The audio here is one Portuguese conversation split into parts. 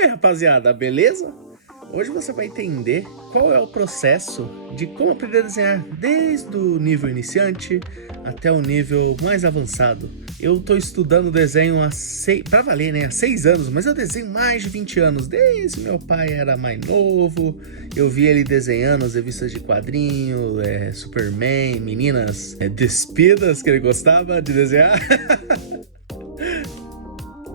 E aí, rapaziada, beleza? Hoje você vai entender qual é o processo de como aprender a desenhar desde o nível iniciante até o nível mais avançado. Eu tô estudando desenho pra valer, né? Há 6 anos, mas eu desenho mais de 20 anos, desde meu pai era mais novo. Eu vi ele desenhando as revistas de quadrinho, Superman, meninas despidas que ele gostava de desenhar.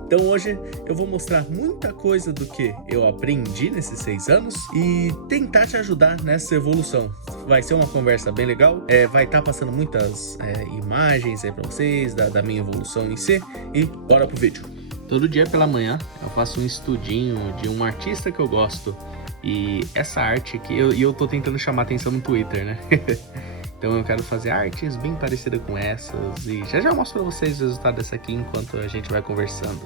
Então hoje eu vou mostrar muita coisa do que eu aprendi nesses 6 anos e tentar te ajudar nessa evolução. Vai ser uma conversa bem legal, vai estar passando muitas imagens aí pra vocês da minha evolução em si e bora pro vídeo. Todo dia pela manhã eu faço um estudinho de um artista que eu gosto e essa arte que eu tô tentando chamar atenção no Twitter, né? Então eu quero fazer artes bem parecidas com essas e já mostro pra vocês o resultado dessa aqui enquanto a gente vai conversando.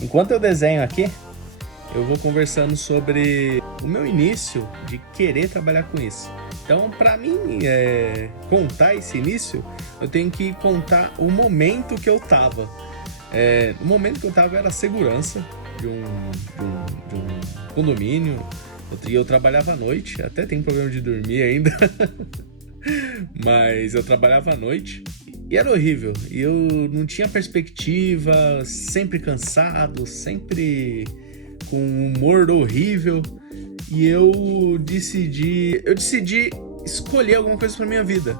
Enquanto eu desenho aqui, eu vou conversando sobre o meu início de querer trabalhar com isso. Então, pra mim contar esse início, eu tenho que contar o momento que eu tava. O momento que eu tava era segurança de um condomínio. Eu trabalhava à noite, até tem problema de dormir ainda, mas eu trabalhava à noite e era horrível. E eu não tinha perspectiva, sempre cansado, sempre com um humor horrível. E eu decidi escolher alguma coisa pra minha vida.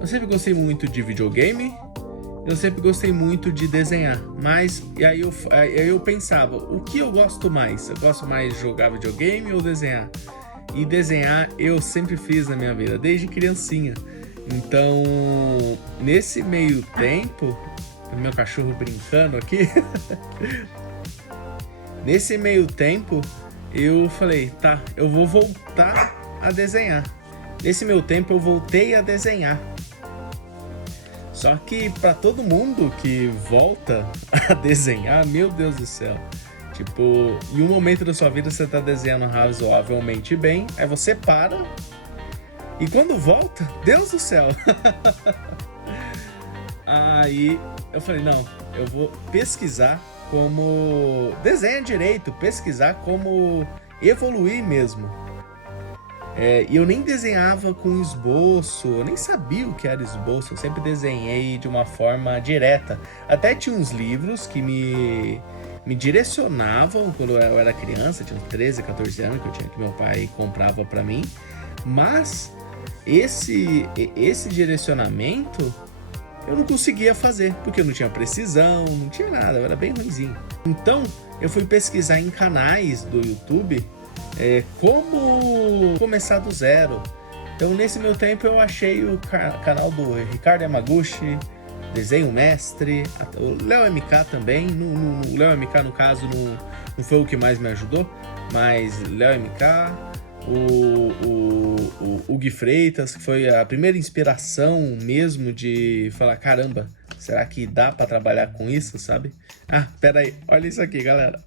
Eu sempre gostei muito de videogame. Eu sempre gostei muito de desenhar, mas e aí eu pensava, o que eu gosto mais? Eu gosto mais de jogar videogame ou desenhar? E desenhar eu sempre fiz na minha vida, desde criancinha. Então, nesse meio tempo, meu cachorro brincando aqui, nesse meio tempo, eu falei, tá, eu vou voltar a desenhar. Nesse meio tempo, eu voltei a desenhar. Só que pra todo mundo que volta a desenhar, meu Deus do céu. Tipo, em um momento da sua vida você tá desenhando razoavelmente bem, aí você para e quando volta, Deus do céu. Aí eu falei, não, eu vou pesquisar como desenhar direito, pesquisar como evoluir mesmo. E eu nem desenhava com esboço, eu nem sabia o que era esboço, eu sempre desenhei de uma forma direta. Até tinha uns livros que me direcionavam quando eu era criança, tinha uns 13, 14 anos que meu pai comprava pra mim. Mas esse direcionamento eu não conseguia fazer, porque eu não tinha precisão, não tinha nada, eu era bem ruinzinho. Então eu fui pesquisar em canais do YouTube como começar do zero. Então nesse meu tempo eu achei o canal do Ricardo Yamaguchi, Desenho Mestre, o Léo MK também. O Léo MK no caso não foi o que mais me ajudou, mas Léo MK, o Gui Freitas, que foi a primeira inspiração mesmo de falar, caramba, será que dá pra trabalhar com isso, sabe? Ah, pera aí, olha isso aqui, galera.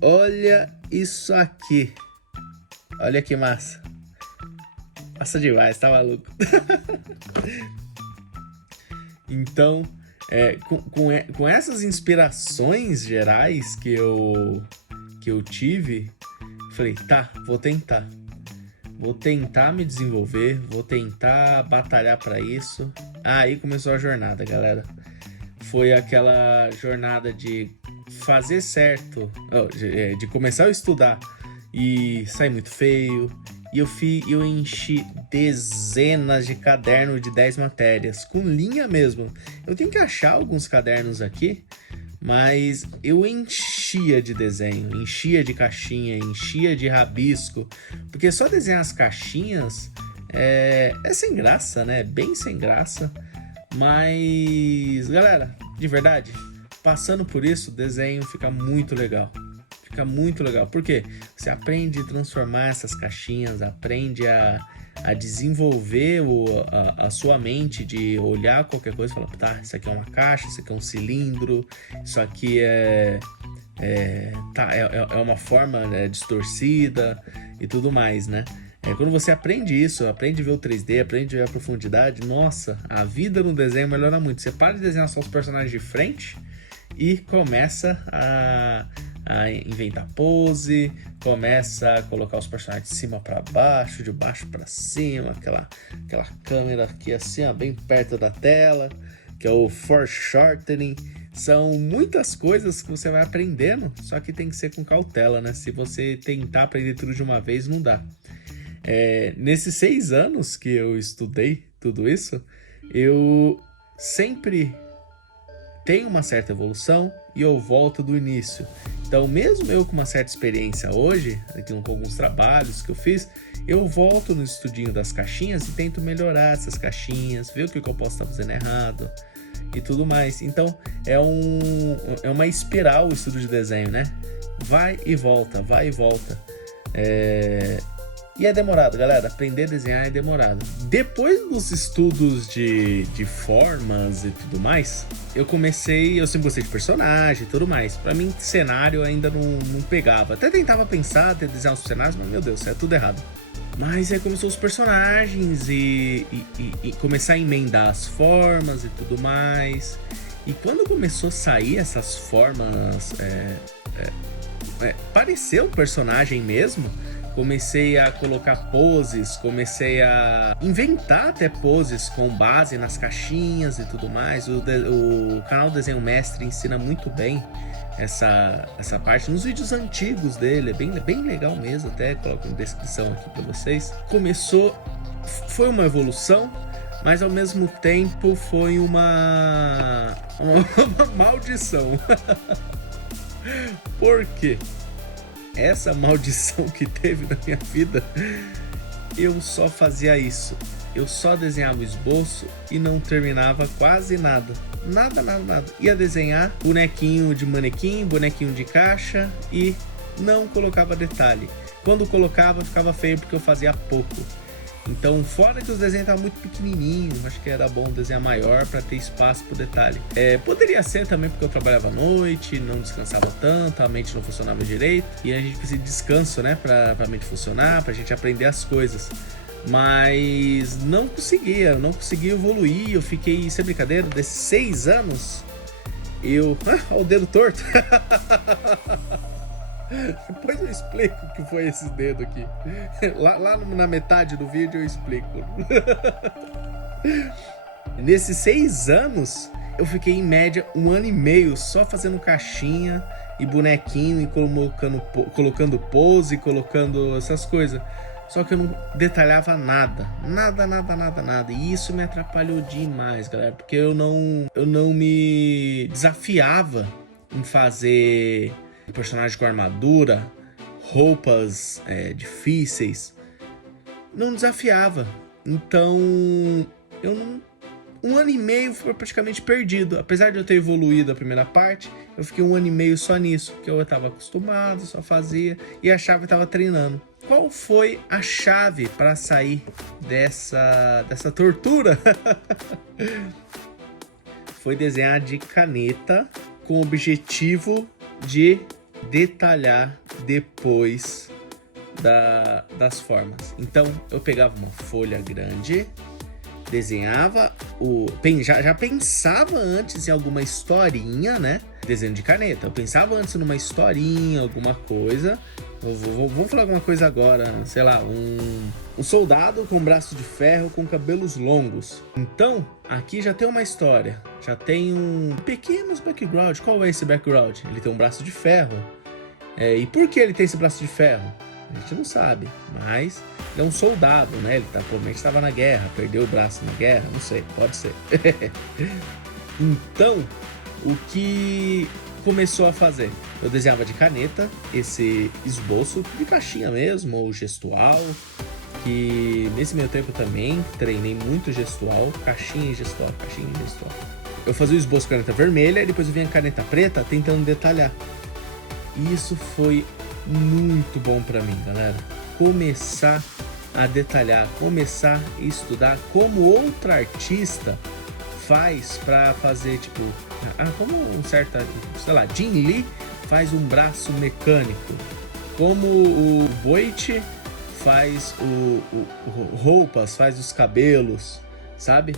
Olha isso aqui. Olha que massa. Massa demais, tá maluco? Então, com essas inspirações gerais que eu tive, falei, tá, vou tentar. Vou tentar me desenvolver, vou tentar batalhar pra isso. Aí começou a jornada, galera. Foi aquela jornada de fazer certo, de começar a estudar e sair muito feio. E eu enchi dezenas de cadernos de 10 matérias, com linha mesmo. Eu tenho que achar alguns cadernos aqui, mas eu enchia de desenho, enchia de caixinha, enchia de rabisco. Porque só desenhar as caixinhas é sem graça, né? Bem sem graça. Mas, galera, de verdade, passando por isso, o desenho fica muito legal. Fica muito legal, porque você aprende a transformar essas caixinhas, aprende a desenvolver a sua mente de olhar qualquer coisa e falar, tá, isso aqui é uma caixa, isso aqui é um cilindro, isso aqui é uma forma distorcida e tudo mais, né? Quando você aprende isso, aprende a ver o 3D, aprende a ver a profundidade, nossa, a vida no desenho melhora muito. Você para de desenhar só os personagens de frente e começa a inventar pose, começa a colocar os personagens de cima para baixo, de baixo para cima, aquela câmera aqui assim, ó, bem perto da tela, que é o foreshortening. São muitas coisas que você vai aprendendo, só que tem que ser com cautela, né? Se você tentar aprender tudo de uma vez, não dá. Nesses 6 anos que eu estudei tudo isso, eu sempre tenho uma certa evolução e eu volto do início. Então, mesmo eu com uma certa experiência hoje, aqui com alguns trabalhos que eu fiz, eu volto no estudinho das caixinhas e tento melhorar essas caixinhas, ver o que eu posso estar fazendo errado e tudo mais. Então, é uma espiral o estudo de desenho, né? Vai e volta, vai e volta. E é demorado, galera. Aprender a desenhar é demorado. Depois dos estudos de formas e tudo mais, eu sempre gostei de personagem e tudo mais. Pra mim, cenário ainda não pegava. Até tentava pensar, até desenhar os cenários, mas meu Deus, é tudo errado. Mas aí começou os personagens e começar a emendar as formas e tudo mais. E quando começou a sair essas formas, pareceu um personagem mesmo. Comecei a colocar poses, comecei a inventar até poses com base nas caixinhas e tudo mais. O canal Desenho Mestre ensina muito bem essa parte nos vídeos antigos dele, é bem legal mesmo, até coloco na descrição aqui para vocês. Foi uma evolução, mas ao mesmo tempo foi uma maldição. Por quê? Essa maldição que teve na minha vida, eu só fazia isso. Eu só desenhava o esboço e não terminava quase nada. Nada. Ia desenhar bonequinho de manequim, bonequinho de caixa e não colocava detalhe. Quando colocava, ficava feio porque eu fazia pouco. Então, fora que os desenhos estavam muito pequenininhos, acho que era bom desenhar maior para ter espaço para o detalhe. Poderia ser também porque eu trabalhava à noite, não descansava tanto, a mente não funcionava direito. E a gente precisa de descanso, né, para a mente funcionar, para a gente aprender as coisas. Mas não conseguia evoluir. Eu fiquei, sem brincadeira, desses 6 anos, olha o dedo torto. Depois eu explico o que foi esse dedo aqui. Lá na metade do vídeo eu explico. Nesses 6 anos, eu fiquei em média 1 ano e meio só fazendo caixinha e bonequinho e colocando pose, colocando essas coisas. Só que eu não detalhava nada. E isso me atrapalhou demais, galera. Porque eu não me desafiava em fazer personagem com armadura, roupas difíceis. Não desafiava. Então, um ano e meio foi praticamente perdido. Apesar de eu ter evoluído a primeira parte, eu fiquei 1 ano e meio só nisso. Porque eu estava acostumado, só fazia e achava que estava treinando. Qual foi a chave para sair dessa tortura? Foi desenhar de caneta com o objetivo de detalhar depois das formas. Então eu pegava uma folha grande, desenhava já pensava antes em alguma historinha, né? Desenho de caneta. Eu pensava antes numa historinha, alguma coisa. Vou falar alguma coisa agora, sei lá, um soldado com braço de ferro com cabelos longos. Então, aqui já tem uma história, já tem um pequeno background. Qual é esse background? Ele tem um braço de ferro. E por que ele tem esse braço de ferro? A gente não sabe, mas ele é um soldado, né? Ele provavelmente estava na guerra, perdeu o braço na guerra, não sei, pode ser. Então, o que começou a fazer? Eu desenhava de caneta esse esboço de caixinha mesmo, ou gestual, que nesse meio tempo também treinei muito gestual, caixinha e gestual. Eu fazia o esboço com caneta vermelha e depois eu vinha caneta preta tentando detalhar. E isso foi muito bom pra mim, galera. Começar a detalhar, começar a estudar como outro artista faz pra fazer, tipo, como um certo, sei lá, Jim Lee faz um braço mecânico, como o Boit faz roupas, faz os cabelos, sabe?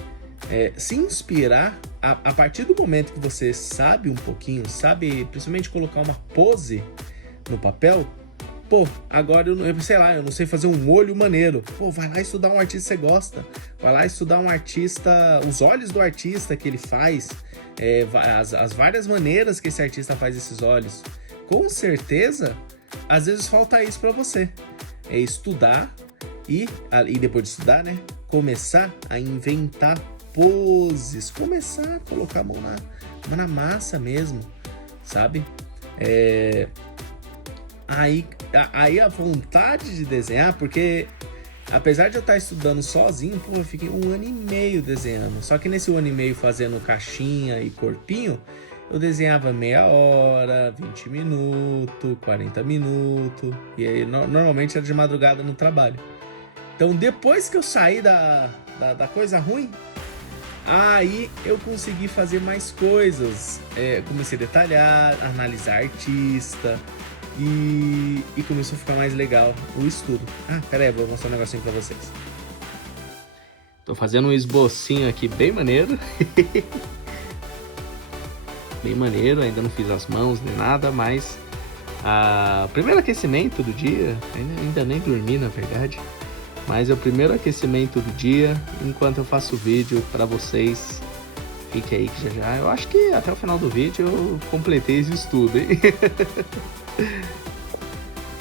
se inspirar a partir do momento que você sabe um pouquinho, sabe principalmente colocar uma pose no papel. Pô, agora sei lá, eu não sei fazer um olho maneiro. Pô, vai lá estudar um artista que você gosta. Vai lá estudar um artista, os olhos do artista que ele faz, as várias maneiras que esse artista faz esses olhos. Com certeza, às vezes falta isso pra você. É estudar e depois de estudar, né, começar a inventar poses, começar a colocar a mão na massa mesmo, sabe? Aí a vontade de desenhar, porque apesar de eu estar estudando sozinho, pô, eu fiquei 1 ano e meio desenhando. Só que nesse 1 ano e meio fazendo caixinha e corpinho, eu desenhava meia hora, 20 minutos, 40 minutos. E aí normalmente era de madrugada no trabalho. Então depois que eu saí da coisa ruim, aí eu consegui fazer mais coisas. Comecei a detalhar, analisar artista. E começou a ficar mais legal o estudo. Pera aí, vou mostrar um negocinho pra vocês. Tô fazendo um esbocinho aqui bem maneiro. Bem maneiro, ainda não fiz as mãos nem nada, mas o primeiro aquecimento do dia, ainda nem dormi na verdade, mas é o primeiro aquecimento do dia enquanto eu faço o vídeo pra vocês. Fique aí que já eu acho que até o final do vídeo eu completei esse estudo, hein?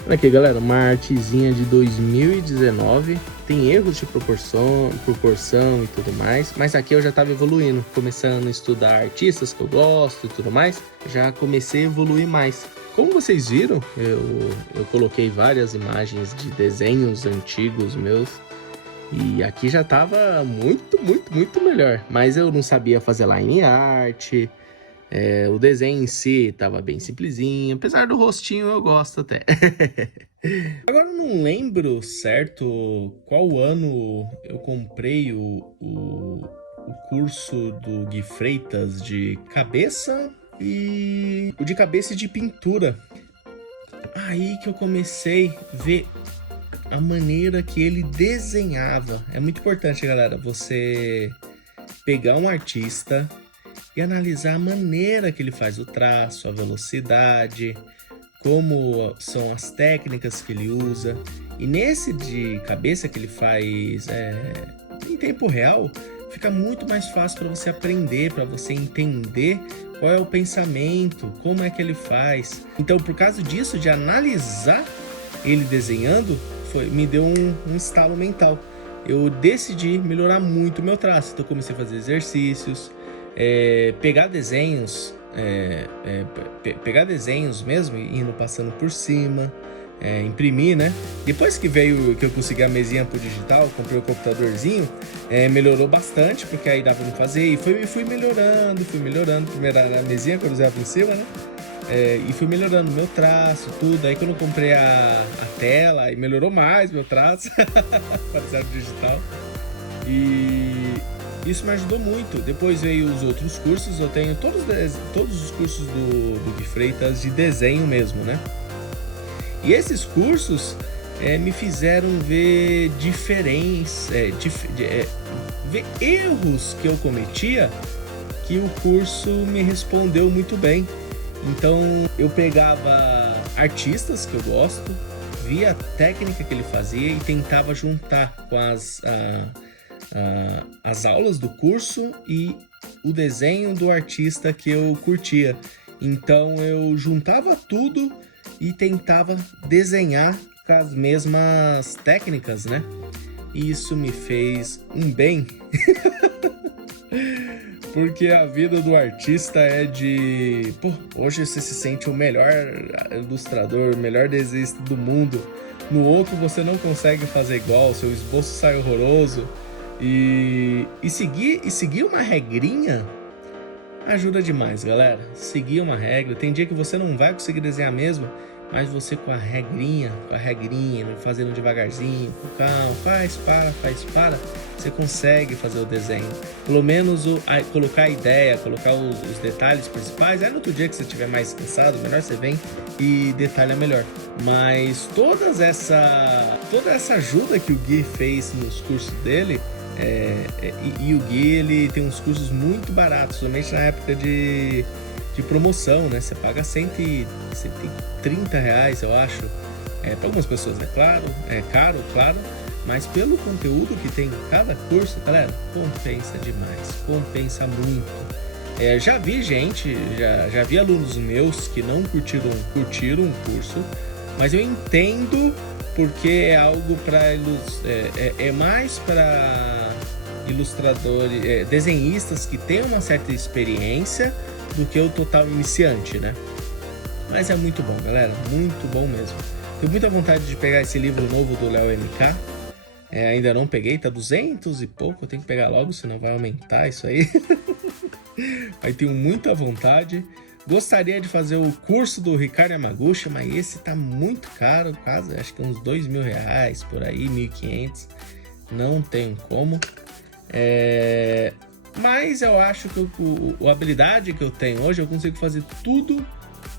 Olha aqui, galera, uma artezinha de 2019. Tem erros de proporção e tudo mais, mas aqui eu já estava evoluindo, começando a estudar artistas que eu gosto e tudo mais. Já comecei a evoluir mais. Como vocês viram, eu coloquei várias imagens de desenhos antigos meus. E aqui já tava muito melhor. Mas eu não sabia fazer line art. O desenho em si tava bem simplesinho. Apesar do rostinho eu gosto até. Agora eu não lembro certo qual ano eu comprei o curso do Gui Freitas de cabeça e o de cabeça e de pintura. Aí que eu comecei a ver a maneira que ele desenhava. É muito importante, galera, você pegar um artista e analisar a maneira que ele faz o traço, a velocidade, como são as técnicas que ele usa. E nesse de cabeça que ele faz em tempo real, fica muito mais fácil para você aprender, para você entender qual é o pensamento, como é que ele faz. Então, por causa disso, de analisar ele desenhando, me deu um estalo mental. Eu decidi melhorar muito o meu traço. Então, eu comecei a fazer exercícios, pegar desenhos, pegar desenhos mesmo, indo passando por cima, imprimir, né? Depois que eu consegui a mesinha pro digital, comprei o computadorzinho, melhorou bastante, porque aí dava pra fazer, e fui melhorando. Primeiro a mesinha que eu usava em cima, né? E fui melhorando meu traço, tudo. Aí quando eu comprei a tela, aí melhorou mais meu traço, para digital. E isso me ajudou muito. Depois veio os outros cursos, eu tenho todos os cursos do Gui Freitas de desenho mesmo, né? E esses cursos me fizeram ver ver erros que eu cometia, que o curso me respondeu muito bem. Então eu pegava artistas que eu gosto, via a técnica que ele fazia e tentava juntar com as aulas do curso e o desenho do artista que eu curtia. Então eu juntava tudo e tentava desenhar com as mesmas técnicas, né? E isso me fez um bem. Porque a vida do artista é de... Pô, hoje você se sente o melhor ilustrador, o melhor desenhista do mundo. No outro você não consegue fazer igual, seu esboço sai horroroso. E seguir uma regrinha ajuda demais, galera. Seguir uma regra. Tem dia que você não vai conseguir desenhar mesmo, mas você com a regrinha, fazendo devagarzinho, com calma, faz para, você consegue fazer o desenho. Pelo menos colocar a ideia, colocar os detalhes principais. Aí no outro dia que você estiver mais cansado, melhor você vem e detalha melhor. Mas toda essa ajuda que o Gui fez nos cursos dele E o Gui, ele tem uns cursos muito baratos, somente na época de promoção, né? Você paga R$ 130, eu acho. Para algumas pessoas é caro, claro, mas pelo conteúdo que tem em cada curso, galera, compensa demais, compensa muito. Já vi gente, já vi alunos meus que não curtiram o curso, mas eu entendo porque é algo para mais para ilustradores, desenhistas que têm uma certa experiência do que o total iniciante, né? Mas é muito bom, galera, muito bom mesmo. Tenho muita vontade de pegar esse livro novo do Léo MK. Ainda não peguei, tá 200 e pouco, eu tenho que pegar logo, senão vai aumentar isso aí. Aí tenho muita vontade. Gostaria de fazer o curso do Ricardo Yamaguchi, mas esse tá muito caro, quase, acho que uns R$ 2.000 por aí, 1.500. Não tem como. Mas eu acho que a habilidade que eu tenho hoje, eu consigo fazer tudo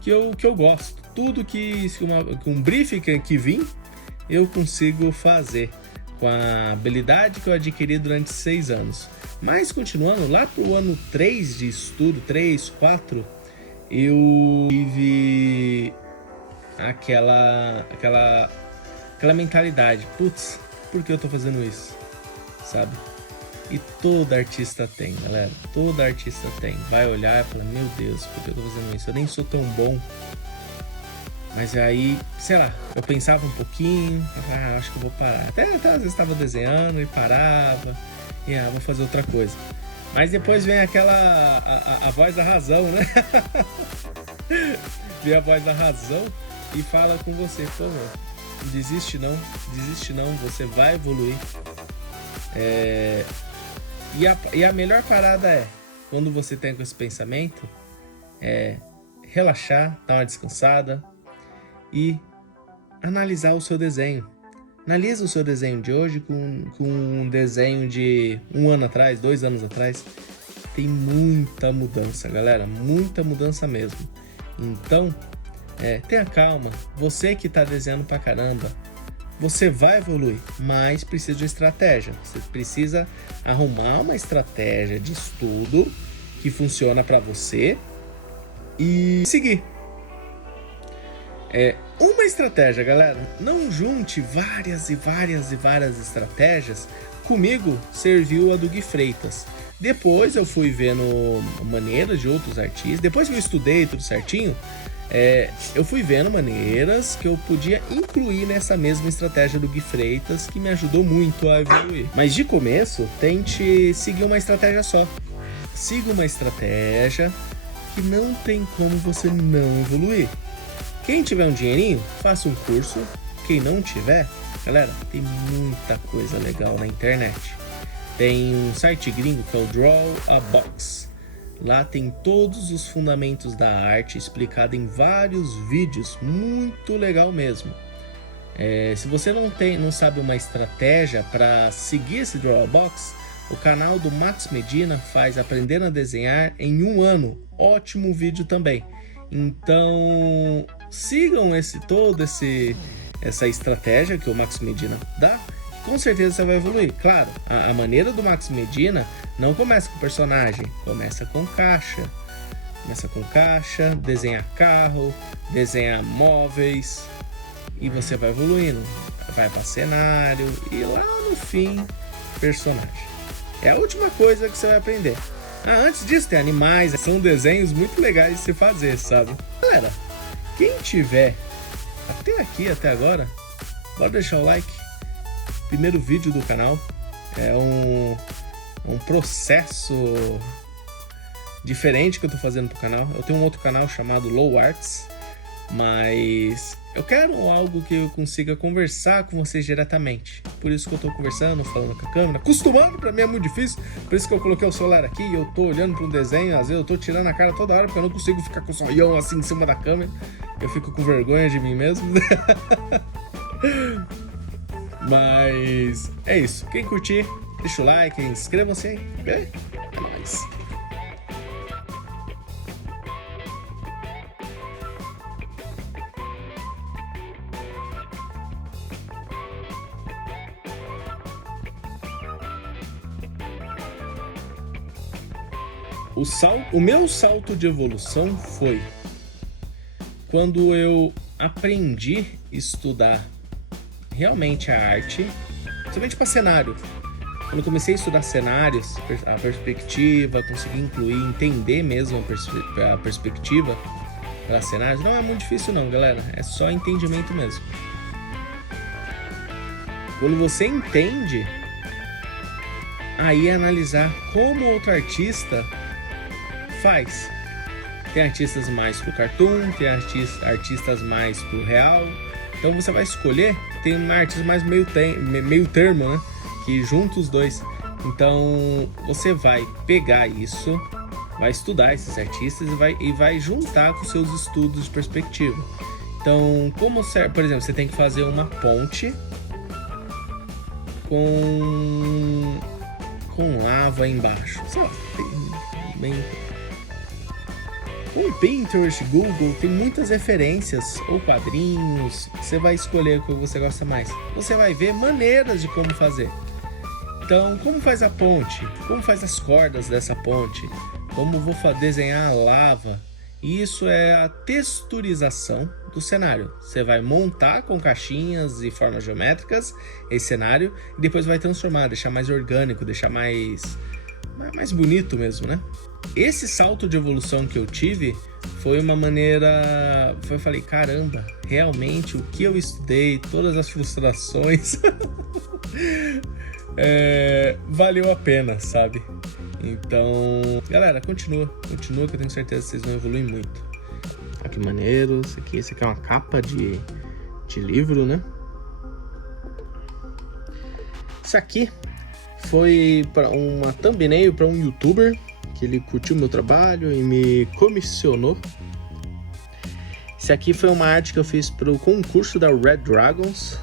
que eu gosto. Tudo que um briefing que vim, eu consigo fazer com a habilidade que eu adquiri durante 6 anos. Mas continuando, lá pro ano 3 de estudo, 3, 4, eu tive aquela mentalidade, putz, por que eu tô fazendo isso? Sabe? E todo artista tem, galera, todo artista tem. Vai olhar e falar, meu Deus, por que eu tô fazendo isso? Eu nem sou tão bom. Mas aí, sei lá, eu pensava um pouquinho, acho que eu vou parar. Até às vezes estava desenhando e parava, e vou fazer outra coisa. Mas depois vem a voz da razão, né? Vem a voz da razão e fala com você, pô, não desiste não, você vai evoluir. E a melhor parada quando você tem com esse pensamento, relaxar, dar uma descansada e analisar o seu desenho. Analisa o seu desenho de hoje com um desenho de 1 ano atrás, 2 anos atrás. Tem muita mudança, galera, muita mudança mesmo. Então, tenha calma. Você que está desenhando pra caramba, você vai evoluir, mas precisa de estratégia. Você precisa arrumar uma estratégia de estudo que funciona para você e seguir. Uma estratégia, galera. Não junte várias estratégias. Comigo serviu a do Gui Freitas. Depois eu fui vendo maneiras de outros artistas. Depois que eu estudei tudo certinho, eu fui vendo maneiras que eu podia incluir nessa mesma estratégia do Gui Freitas, que me ajudou muito a evoluir. Mas de começo, tente seguir uma estratégia só. Siga uma estratégia que não tem como você não evoluir. Quem tiver um dinheirinho, faça um curso. Quem não tiver, galera, tem muita coisa legal na internet. Tem um site gringo que é o Draw a Box. Lá tem todos os fundamentos da arte explicado em vários vídeos, muito legal mesmo. Se você não sabe uma estratégia para seguir esse Draw a Box, o canal do Max Medina faz Aprendendo a Desenhar em 1 ano. Ótimo vídeo também. Então, sigam essa estratégia que o Max Medina dá, com certeza você vai evoluir. Claro, a maneira do Max Medina não começa com personagem, começa com caixa. Desenha carro, desenha móveis, e você vai evoluindo. Vai para cenário e lá no fim, personagem. É a última coisa que você vai aprender. Antes disso tem animais, são desenhos muito legais de se fazer, sabe? Galera, quem tiver até agora, bora deixar o like. Primeiro vídeo do canal, é um processo diferente que eu tô fazendo pro canal. Eu tenho um outro canal chamado Low Arts, mas eu quero algo que eu consiga conversar com vocês diretamente. Por isso que eu tô conversando, falando com a câmera, acostumando, pra mim é muito difícil. Por isso que eu coloquei o celular aqui e eu tô olhando pra um desenho. Às vezes eu tô tirando a cara toda hora porque eu não consigo ficar com o zoião assim em cima da câmera. Eu fico com vergonha de mim mesmo. Mas é isso. Quem curtir, deixa o like, inscreva-se aí. É nóis. O meu salto de evolução foi quando eu aprendi a estudar realmente a arte, principalmente para cenário. Quando eu comecei a estudar cenários, a perspectiva, consegui incluir, entender mesmo a perspectiva para cenários, não é muito difícil não, galera, é só entendimento mesmo. Quando você entende, aí é analisar como outro artista faz. Tem artistas mais pro cartoon, tem artistas mais pro real. Então você vai escolher, tem artistas mais meio termo, né? Que junta os dois. Então você vai pegar isso, vai estudar esses artistas e vai juntar com seus estudos de perspectiva. Então, por exemplo, você tem que fazer uma ponte com lava embaixo. Sei lá, bem... Com Pinterest, Google, tem muitas referências ou quadrinhos. Você vai escolher o que você gosta mais. Você vai ver maneiras de como fazer. Então, como faz a ponte? Como faz as cordas dessa ponte? Como vou desenhar a lava? Isso é a texturização do cenário. Você vai montar com caixinhas e formas geométricas esse cenário e depois vai transformar, deixar mais orgânico, deixar mais bonito mesmo, né? Esse salto de evolução que eu tive foi uma maneira... Eu falei, caramba, realmente o que eu estudei, todas as frustrações... valeu a pena, sabe? Então, galera, continua que eu tenho certeza que vocês vão evoluir muito. Olha que maneiro, isso aqui é uma capa de livro, né? Isso aqui foi para uma thumbnail para um youtuber que ele curtiu meu trabalho e me comissionou. Esse aqui foi uma arte que eu fiz para o concurso da Red Dragons.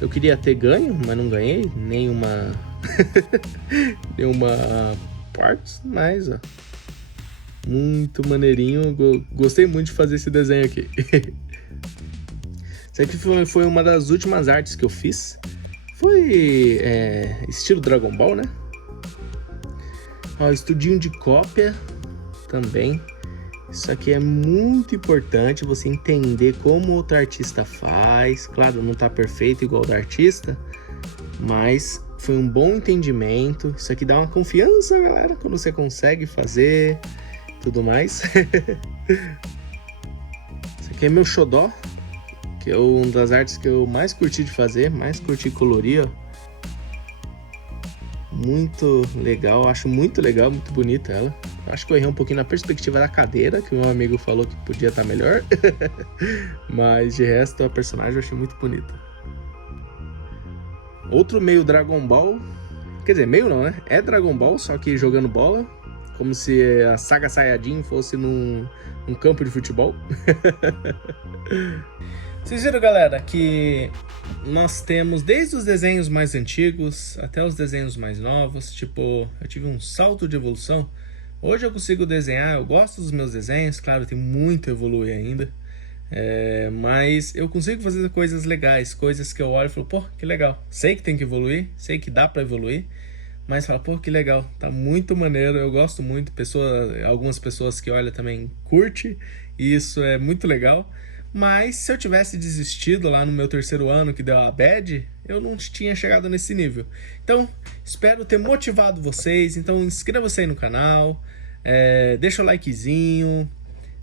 Eu queria ter ganho, mas não ganhei nenhuma parte, mas ó, muito maneirinho. Gostei muito de fazer esse desenho aqui. Isso aqui foi uma das últimas artes que eu fiz. Foi estilo Dragon Ball, né? Ó, estudinho de cópia também. Isso aqui é muito importante, você entender como outro artista faz. Claro, não tá perfeito igual o do artista, mas foi um bom entendimento. Isso aqui dá uma confiança, galera, quando você consegue fazer tudo mais. Isso aqui é meu xodó, que é uma das artes que eu mais curti de fazer, mais curti colorir, ó. Muito legal, acho muito legal, muito bonita ela. Acho que eu errei um pouquinho na perspectiva da cadeira, que o meu amigo falou que podia estar melhor. Mas de resto, a personagem eu achei muito bonita. Outro meio Dragon Ball. Quer dizer, meio não, né? É Dragon Ball, só que jogando bola. Como se a saga Saiyajin fosse num campo de futebol. Vocês viram, galera, que nós temos desde os desenhos mais antigos até os desenhos mais novos. Tipo, eu tive um salto de evolução. Hoje eu consigo desenhar, eu gosto dos meus desenhos, claro, tem muito a evoluir ainda. Mas eu consigo fazer coisas legais, coisas que eu olho e falo, pô, que legal. Sei que tem que evoluir, sei que dá pra evoluir, mas falo, pô, que legal, tá muito maneiro, eu gosto muito. Algumas pessoas que olham também curtem, e isso é muito legal. Mas se eu tivesse desistido lá no meu terceiro ano, que deu a bad, eu não tinha chegado nesse nível. Então, espero ter motivado vocês. Então, inscreva-se aí no canal, deixa o likezinho,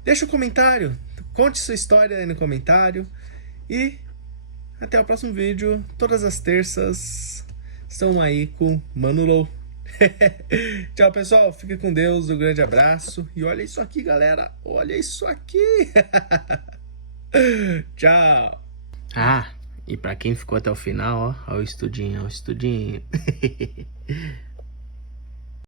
deixa o comentário, conte sua história aí no comentário. E até o próximo vídeo. Todas as terças estão aí com Mano Low. Tchau, pessoal. Fique com Deus. Um grande abraço. E olha isso aqui, galera. Olha isso aqui. Tchau. Ah, e pra quem ficou até o final, ó o estudinho,